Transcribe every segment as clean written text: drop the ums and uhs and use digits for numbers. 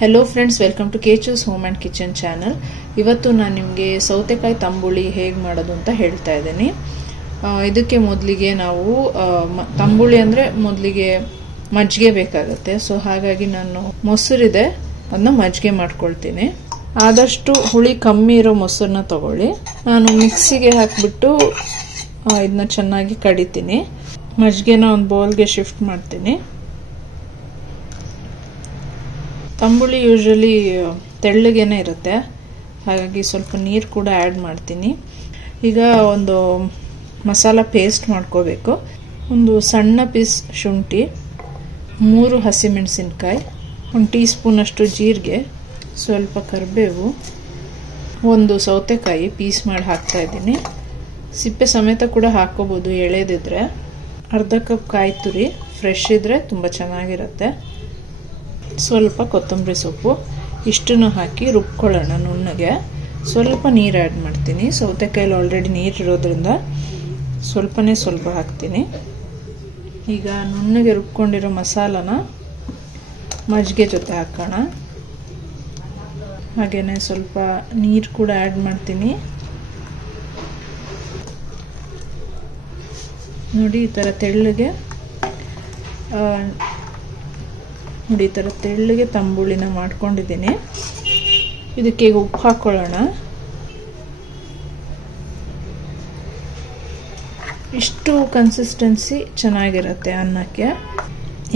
Hello friends, welcome to केचूस home and kitchen channel. ಇವತ್ತು ನಾನು ನಿಮಗೆ ಸೌತೆಕಾಯಿ ತಂಬುಳಿ ಹೇಗೆ ಮಾಡೋದು ಅಂತ ಹೇಳ್ತಾ ಇದ್ದೀನಿ। ಇದಕ್ಕೆ ಮೊದಲಿಗೆ ನಾವು ತಂಬುಳಿ ಅಂದ್ರೆ ಮೊದಲಿಗೆ ಮಜ್ಜಿಗೆ ಬೇಕಾಗುತ್ತೆ। ಸೋ ಹಾಗಾಗಿ ನಾನು ಮೊಸರಿದೆ ಅದನ್ನ ಮಜ್ಜಿಗೆ ಮಾಡ್ಕೊಳ್ತೀನಿ। ಆದಷ್ಟು ಹುಳಿ ಕಮ್ಮಿ ಇರೋ ಮೊಸರನ್ನ ತಗೊಳ್ಳಿ। ನಾನು ಮಿಕ್ಸಿಗೆ ಹಾಕಿಬಿಟ್ಟು ಇದನ್ನ ಚೆನ್ನಾಗಿ ಕಡಿತೀನಿ। ಮಜ್ಜಿಗೆನ ಒಂದು ಬೌಲ್ಗೆ ಶಿಫ್ಟ್ ಮಾಡ್ತೀನಿ। ತಂಬುಳಿ ಯೂಶಲಿ ತೆಳ್ಳಗೇನೆ ಇರುತ್ತೆ, ಹಾಗಾಗಿ ಸ್ವಲ್ಪ ನೀರು ಕೂಡ ಆ್ಯಡ್ ಮಾಡ್ತೀನಿ। ಈಗ ಒಂದು ಮಸಾಲ ಪೇಸ್ಟ್ ಮಾಡ್ಕೋಬೇಕು। ಒಂದು ಸಣ್ಣ ಪೀಸ್ ಶುಂಠಿ, 3 ಹಸಿಮೆಣಸಿನಕಾಯಿ, 1 ಟೀ ಸ್ಪೂನ್ ಅಷ್ಟು ಜೀರಿಗೆ, ಸ್ವಲ್ಪ ಕರಿಬೇವು, ಒಂದು ಸೌತೆಕಾಯಿ ಪೀಸ್ ಮಾಡಿ ಹಾಕ್ತಾ ಇದ್ದೀನಿ। ಸಿಪ್ಪೆ ಸಮೇತ ಕೂಡ ಹಾಕೋಬಹುದು ಎಳೆದಿದ್ರೆ। ಅರ್ಧ ಕಪ್ ಕಾಯಿ ತುರಿ, ಫ್ರೆಶ್ ಇದ್ರೆ ತುಂಬ ಚೆನ್ನಾಗಿರುತ್ತೆ। ಸ್ವಲ್ಪ ಕೊತ್ತಂಬರಿ ಸೊಪ್ಪು, ಇಷ್ಟನ್ನು ಹಾಕಿ ರುಬ್ಕೊಳ್ಳೋಣ ನುಣ್ಣಗೆ। ಸ್ವಲ್ಪ ನೀರು ಆ್ಯಡ್ ಮಾಡ್ತೀನಿ, ಸೌತೆಕಾಯಲ್ಲಿ ಆಲ್ರೆಡಿ ನೀರು ಇರೋದ್ರಿಂದ ಸ್ವಲ್ಪ ಹಾಕ್ತೀನಿ। ಈಗ ನುಣ್ಣಗೆ ರುಬ್ಕೊಂಡಿರೋ ಮಸಾಲನ ಮಜ್ಜಿಗೆ ಜೊತೆ ಹಾಕೋಣ। ಹಾಗೇನೆ ಸ್ವಲ್ಪ ನೀರು ಕೂಡ ಆ್ಯಡ್ ಮಾಡ್ತೀನಿ। ನೋಡಿ ಈ ಥರ ತೆಳ್ಳಗೆ ತಂಬುಳಿನ ಮಾಡ್ಕೊಂಡಿದ್ದೀನಿ। ಇದಕ್ಕೆ ಈಗ ಉಪ್ಪು ಹಾಕೊಳ್ಳೋಣ। ಇಷ್ಟು ಕನ್ಸಿಸ್ಟೆನ್ಸಿ ಚೆನ್ನಾಗಿರುತ್ತೆ ಅನ್ನಕ್ಕೆ।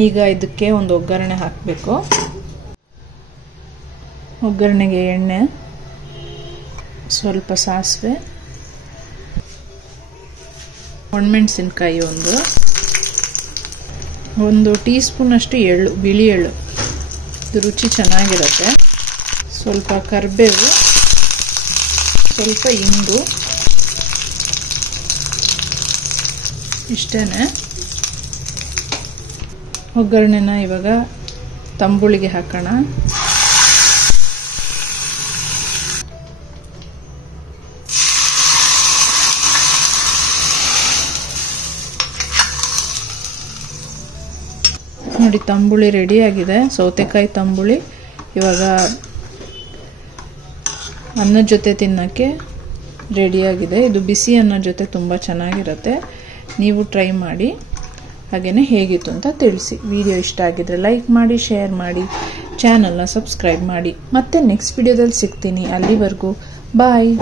ಈಗ ಇದಕ್ಕೆ ಒಂದು ಒಗ್ಗರಣೆ ಹಾಕಬೇಕು। ಒಗ್ಗರಣೆಗೆ ಎಣ್ಣೆ, ಸ್ವಲ್ಪ ಸಾಸಿವೆ, ಒಣಮೆಣಸಿನಕಾಯಿ, ಒಂದು ಟೀ ಸ್ಪೂನ್ ಅಷ್ಟು ಎಳ್ಳು, ಬಿಳಿ ಎಳ್ಳು, ಇದು ರುಚಿ ಚೆನ್ನಾಗಿರುತ್ತೆ। ಸ್ವಲ್ಪ ಕರಿಬೇವು, ಸ್ವಲ್ಪ ಇಂಗು, ಇಷ್ಟೇನೆ। ಒಗ್ಗರಣೆನ ಇವಾಗ ತಂಬುಳಿಗೆ ಹಾಕೋಣ। ನೋಡಿ ತಂಬುಳಿ ರೆಡಿ ಆಗಿದೆ, ಸೌತೆಕಾಯಿ ತಂಬುಳಿ। ಇವಾಗ ಅನ್ನದ ಜೊತೆ ತಿನ್ನಕ್ಕೆ ರೆಡಿಯಾಗಿದೆ। ಇದು ಬಿಸಿ ಅನ್ನದ ಜೊತೆ ತುಂಬ ಚೆನ್ನಾಗಿರುತ್ತೆ, ನೀವು ಟ್ರೈ ಮಾಡಿ। ಹಾಗೇನೆ ಹೇಗಿತ್ತು ಅಂತ ತಿಳಿಸಿ। ವಿಡಿಯೋ ಇಷ್ಟ ಆಗಿದ್ರೆ ಲೈಕ್ ಮಾಡಿ, ಶೇರ್ ಮಾಡಿ, ಚಾನಲ್ನ ಸಬ್ಸ್ಕ್ರೈಬ್ ಮಾಡಿ। ಮತ್ತೆ ನೆಕ್ಸ್ಟ್ ವಿಡಿಯೋದಲ್ಲಿ ಸಿಗ್ತೀನಿ, ಅಲ್ಲಿವರೆಗೂ ಬಾಯ್।